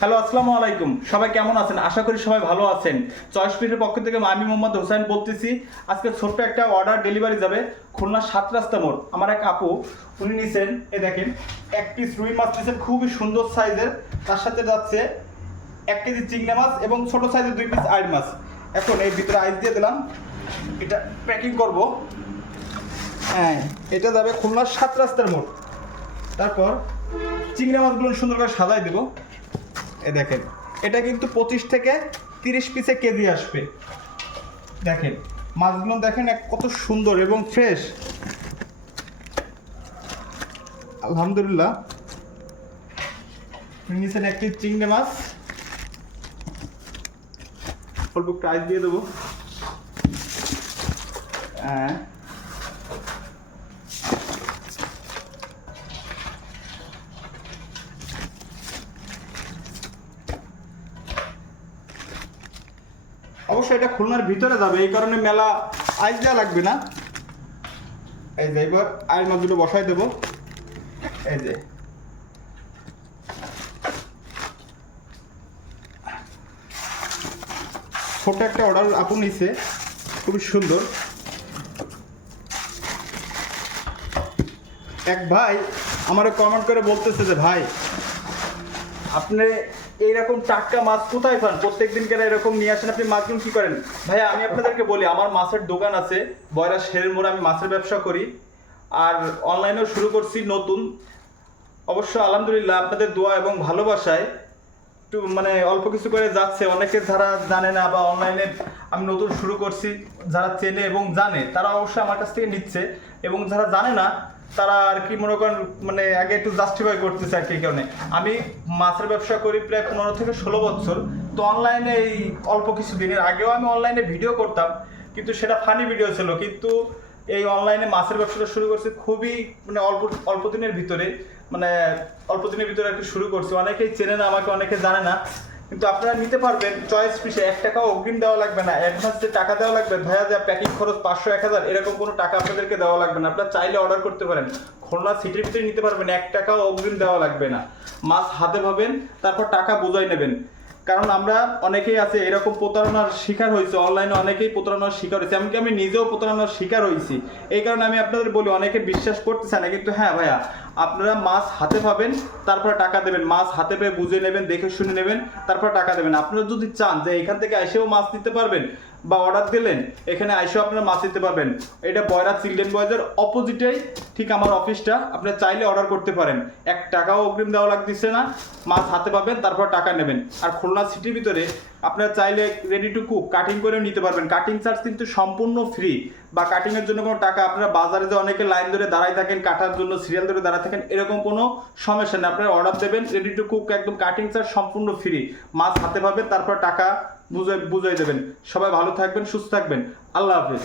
Hello, আসসালামু আলাইকুম। সবাই কেমন আছেন? আশা করি সবাই ভালো আছেন। চয়েস ফিটের পক্ষ থেকে আমি মোহাম্মদ হোসেন বলতেছি। আজকে ছোট্ট একটা অর্ডার ডেলিভারি যাবে খুলনা 7 রাস্তা মোড়। আমার এক আপু উনি নিছেন, এই দেখেন, এক পিস রুই মাছ নিছেন, খুবই সুন্দর সাইজের। তার সাথে যাচ্ছে 1 কেজি চিংড়ি মাছ এবং ছোট সাইজের 2 পিস আইড় মাছ। এখন এই ভিতরে আইস দিয়ে দিলাম, এটা প্যাকিং করব। হ্যাঁ, এটা যাবে খুলনা 7 রাস্তার মোড়। তারপর চিংড়ি মাছগুলো সুন্দর করে সাজাই দেবো। এ দেখেন, এটা কিন্তু 25 থেকে 30 পিসে কেজি আসবে। দেখেন মাছগুলো, দেখেন কত সুন্দর এবং ফ্রেশ। আলহামদুলিল্লাহ। নিচে একটি চিংড়ি মাছ, অল্প প্রাইস দিয়ে দেবো। হ্যাঁ, অবশ্যই এটা খুলনার ভিতরে যাবে, এই কারণে মেলা আইস দেওয়া লাগবে না। এই যে এবার আয়ের মাছগুলো বসাই দেবো। এই যে ছোট একটা অর্ডার আপনি নিছে, খুবই সুন্দর। এক ভাই আমার কমেন্ট করে বলতেছে যে ভাই, আপনি এইরকম টাটকা মাছ কোথায় পান? প্রত্যেক দিনকার এরকম নিয়ে আসেন, আপনি মাছগুলো কি করেন? ভাইয়া আমি আপনাদেরকে বলি, আমার মাছের দোকান আছে বয়রা শেরের মোড়ে, আমি মাছের ব্যবসা করি আর অনলাইনেও শুরু করছি নতুন। অবশ্য আলহামদুলিল্লাহ আপনাদের দোয়া এবং ভালোবাসায় একটু মানে অল্প কিছু করে যাচ্ছে। অনেকে যারা জানে না বা অনলাইনে আমি নতুন শুরু করছি, যারা চেনে এবং জানে তারা অবশ্যই আমার কাছ থেকে নিচ্ছে, এবং যারা জানে না তারা আর কি মনে করেন মানে আগে একটু জাস্টিফাই করতেছে আর কি। কারণে আমি মাছের ব্যবসা করি প্রায় 15 থেকে 16 বছর। তো অনলাইনে এই অল্প কিছু দিনের আগেও আমি অনলাইনে ভিডিও করতাম, কিন্তু সেটা ফানি ভিডিও ছিল। কিন্তু এই অনলাইনে মাছের ব্যবসাটা শুরু করছি খুবই মানে অল্প দিনের ভিতরে, মানে অল্প দিনের ভিতরে আর কি শুরু করছি। অনেকেই চেনে না আমাকে, অনেকে জানে না, কিন্তু আপনারা নিতে পারবেন চয়েস ফিশে। 1 টাকাও অগ্রিম দেওয়া লাগবে না, অ্যাডভান্স যে টাকা দেওয়া লাগবে ভাইয়া, যা প্যাকিং খরচ 500 1000 এরকম কোনো টাকা আপনাদেরকে দেওয়া লাগবে না। আপনারা চাইলে অর্ডার করতে পারেন, খুলনা সিটির ভিতরে নিতে পারবেন, 1 টাকাও অগ্রিম দেওয়া লাগবে না। মাছ হাতে পাবেন, তারপর টাকা বুঝাই নেবেন। কারণ আমরা অনেকেই আছে এরকম প্রতারণার শিকার হয়েছে, অনলাইনে অনেকেই প্রতারণার শিকার হয়েছে, এমনকি আমি নিজেও প্রতারণার শিকার হয়েছি। এই কারণে আমি আপনাদের বলি, অনেকে বিশ্বাস করতেছে না, কিন্তু হ্যাঁ ভাইয়া, আপনারা মাছ হাতে পাবেন, তারপর টাকা দেবেন। মাছ হাতে পেয়ে বুঝে নেবেন, দেখে শুনে নেবেন, তারপর টাকা দেবেন। আপনারা যদি চান যে এখান থেকে এসেও মাছ নিতে পারবেন বা অর্ডার দিলেন এখানে এসেও আপনারা মাছ নিতে পারবেন, এটা বয়রা চিলড্রেন বয়েজের অপোজিটেই ঠিক আমার অফিসটা। আপনারা চাইলে অর্ডার করতে পারেন, 1 টাকাও অগ্রিম দেওয়া লাগতেছে না। মাছ হাতে পাবেন, তারপর টাকা নেবেন। আর খুলনা সিটির ভিতরে আপনারা চাইলে রেডি টু কুক কাটিং করেও নিতে পারবেন। কাটিং চার্জ কিন্তু সম্পূর্ণ ফ্রি, বা কাটিংয়ের জন্য কোনো টাকা, আপনারা বাজারে যে অনেকে লাইন ধরে দাঁড়ায় থাকেন কাটার জন্য, সিরিয়াল ধরে দাঁড়ায় থাকেন, এরকম কোনো সমস্যা নেই। আপনারা অর্ডার দেবেন রেডি টু কুক, একদম কাটিং চার্জ সম্পূর্ণ ফ্রি। মাছ হাতে পাবেন, তারপর টাকা বুঝাই দেবেন। সবাই ভালো থাকবেন, সুস্থ থাকবেন। আল্লাহ হাফিজ।